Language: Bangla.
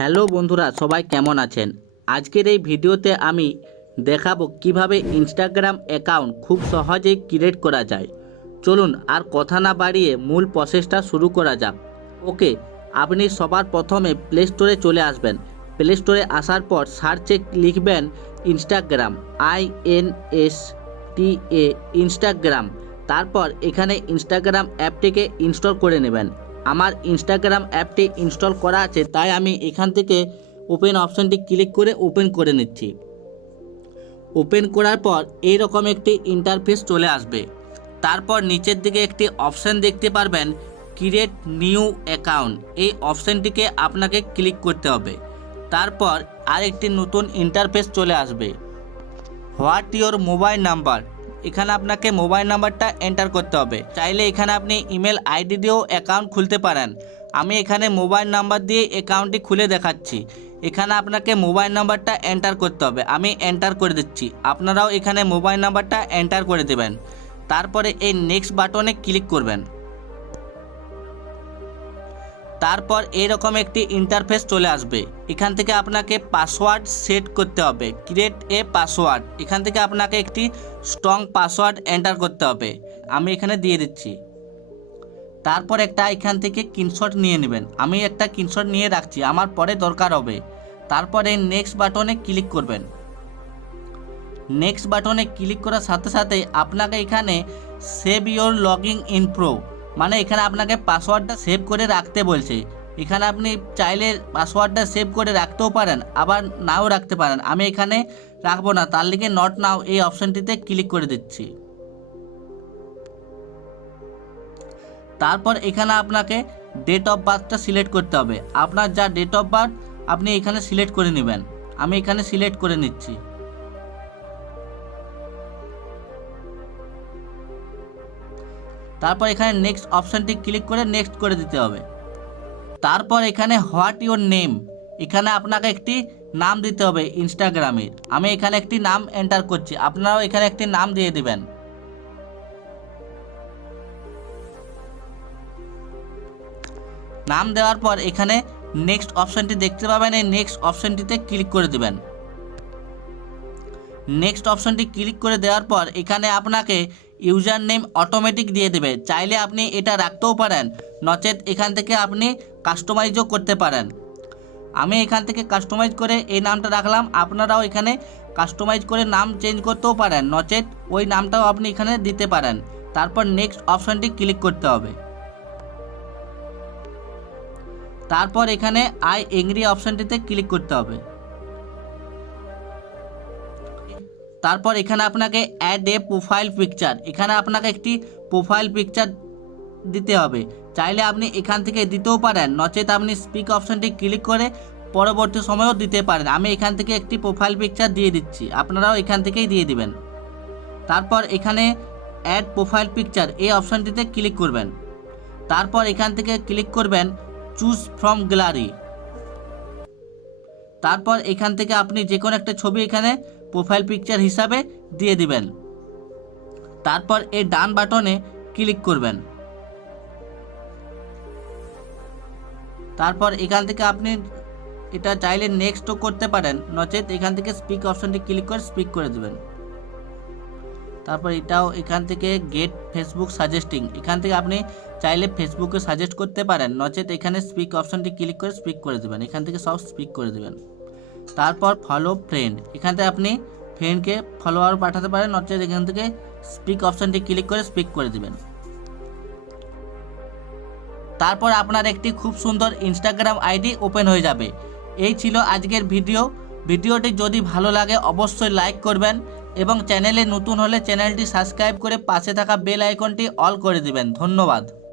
হ্যালো বন্ধুরা, সবাই কেমন আছেন? আজকের এই ভিডিওতে আমি দেখাবো কীভাবে ইনস্টাগ্রাম অ্যাকাউন্ট খুব সহজেই ক্রিয়েট করা যায়। চলুন আর কথা না বাড়িয়ে মূল প্রসেসটা শুরু করা যাক। ওকে, আপনি সবার প্রথমে প্লে স্টোরে চলে আসবেন। প্লে স্টোরে আসার পর সার্চে লিখবেন Instagram I N S T A Instagram তারপর এখানে ইনস্টাগ্রাম অ্যাপটিকে ইনস্টল করে নেবেন। আমার ইনস্টাগ্রাম অ্যাপটি ইনস্টল করা আছে, তাই আমি এখান থেকে ওপেন অপশানটি ক্লিক করে ওপেন করে নিচ্ছি। ওপেন করার পর এইরকম একটি ইন্টারফেস চলে আসবে। তারপর নিচের দিকে একটি অপশান দেখতে পারবেন ক্রিয়েট নিউ অ্যাকাউন্ট এই অপশানটিকে আপনাকে ক্লিক করতে হবে। তারপর আরেকটি নতুন ইন্টারফেস চলে আসবে। হোয়াট ইওর মোবাইল নাম্বার এখানে আপনাকে মোবাইল নাম্বারটা এন্টার করতে হবে। চাইলে এখানে আপনি ইমেল আইডি দিয়েও অ্যাকাউন্ট খুলতে পারেন। আমি এখানে মোবাইল নাম্বার দিয়ে অ্যাকাউন্টটি খুলে দেখাচ্ছি। এখানে আপনাকে মোবাইল নাম্বারটা এন্টার করতে হবে। আমি এন্টার করে দিচ্ছি। আপনারাও এখানে মোবাইল নাম্বারটা এন্টার করে দেবেন। তারপরে এই নেক্সট বাটনে ক্লিক করবেন। তারপর এরকম একটি ইন্টারফেস চলে আসবে। এখান থেকে আপনাকে পাসওয়ার্ড সেট করতে হবে। ক্রিয়েট এ পাসওয়ার্ড এখান থেকে আপনাকে একটি স্ট্রং পাসওয়ার্ড এন্টার করতে হবে। আমি এখানে দিয়ে দিচ্ছি। তারপর একটা এখান থেকে কিনশট নিয়ে নেবেন। আমি একটা কিনশট নিয়ে রাখছি। আমার পরে দরকার হবে। তারপরে নেক্সট বাটনে ক্লিক করবেন। নেক্সট বাটনে ক্লিক করার সাথে সাথে আপনাকে এখানে save your logging in pro মানে এখানে আপনাকে পাসওয়ার্ডটা সেভ করে রাখতে বলছে। এখানে আপনি চাইলে পাসওয়ার্ডটা সেভ করে রাখতেও পারেন, আবার নাও রাখতে পারেন। আমি এখানে রাখব না, তার লিগে নট নাও এই অপশানটিতে ক্লিক করে দিচ্ছি। তারপর এখানে আপনাকে ডেট অফ বার্থটা সিলেক্ট করতে হবে। আপনার যা ডেট অফ বার্থ আপনি এখানে সিলেক্ট করে নেবেন। আমি এখানে সিলেক্ট করে নিচ্ছি। তারপর এখানে নেক্সট অপশানটি ক্লিক করে নেক্সট করে দিতে হবে। তারপর এখানে হোয়াট ইউর নেম এখানে আপনাকে একটি নাম দিতে হবে ইনস্টাগ্রামের আমি এখানে একটি নাম এন্টার করছি। আপনারাও এখানে একটি নাম দিয়ে দিবেন। নাম দেওয়ার পর এখানে নেক্সট অপশানটি দেখতে পাবেন। এই নেক্সট অপশানটিতে ক্লিক করে দেবেন। নেক্সট অপশানটি ক্লিক করে দেওয়ার পর এখানে আপনাকে ইউজার নেম অটোমেটিক দিয়ে দেবে। চাইলে আপনি এটা রাখতেও পারেন, নচেত এখান থেকে আপনি কাস্টমাইজও করতে পারেন। আমি এখান থেকে কাস্টমাইজ করে এই নামটা রাখলাম, আপনারাও এখানে কাস্টমাইজ করে নাম চেঞ্জ করতেও পারেন, নচেত ওই নামটাও আপনি এখানে দিতে পারেন। তারপর নেক্সট অপশানটি ক্লিক করতে হবে। তারপর এখানে আই এংরি অপশানটিতে ক্লিক করতে হবে। তারপর এখানে আপনাকে অ্যাড এ প্রোফাইল পিকচার এখানে আপনাকে একটি প্রোফাইল পিকচার দিতে হবে। চাইলে আপনি এখান থেকে দিতেও পারেন, নচেত আপনি স্পিক অপশনটি ক্লিক করে পরবর্তী সময়েও দিতে পারেন। আমি এখান থেকে একটি প্রোফাইল পিকচার দিয়ে দিচ্ছি, আপনারাও এখান থেকেই দিয়ে দিবেন। তারপর এখানে অ্যাড প্রোফাইল পিকচার এই অপশনটিতে ক্লিক করবেন। তারপর এখান থেকে ক্লিক করবেন চুজ ফ্রম গ্যালারি তারপর এখান থেকে আপনি যে কোনো একটা ছবি এখানে প্রোফাইল পিকচার হিসাবে দিয়ে দিবেন। তারপর এই ডান বাটনে ক্লিক করবেন। তারপর এখান থেকে আপনি এটা চাইলে নেক্সটও করতে পারেন। নচেত এখান থেকে স্পিক অপশনটি ক্লিক করে স্পিক করে দেবেন। তারপর এটাও এখান থেকে গেট ফেসবুক সাজেস্টিং এখান থেকে আপনি চাইলে ফেসবুকে সাজেস্ট করতে পারেন। নচেত এখানে স্পিক অপশনটি ক্লিক করে স্পিক করে দেবেন। এখান থেকে সব স্পিক করে দেবেন। তারপর ফলো ফ্রেন্ড এখান থেকে আপনি ফ্রেন্ডকে ফলোয়ার পাঠাতে পারেন, নচেত এখান থেকে স্পিক অপশনটি ক্লিক করে স্পিক করে দিবেন। তারপর আপনার একটি খুব সুন্দর ইনস্টাগ্রাম আইডি ওপেন হয়ে যাবে। এই ছিল আজকের ভিডিও ভিডিওটি যদি ভালো লাগে, অবশ্যই লাইক করবেন এবং চ্যানেলে নতুন হলে চ্যানেলটি সাবস্ক্রাইব করে পাশে থাকা বেল আইকনটি অল করে দিবেন। ধন্যবাদ।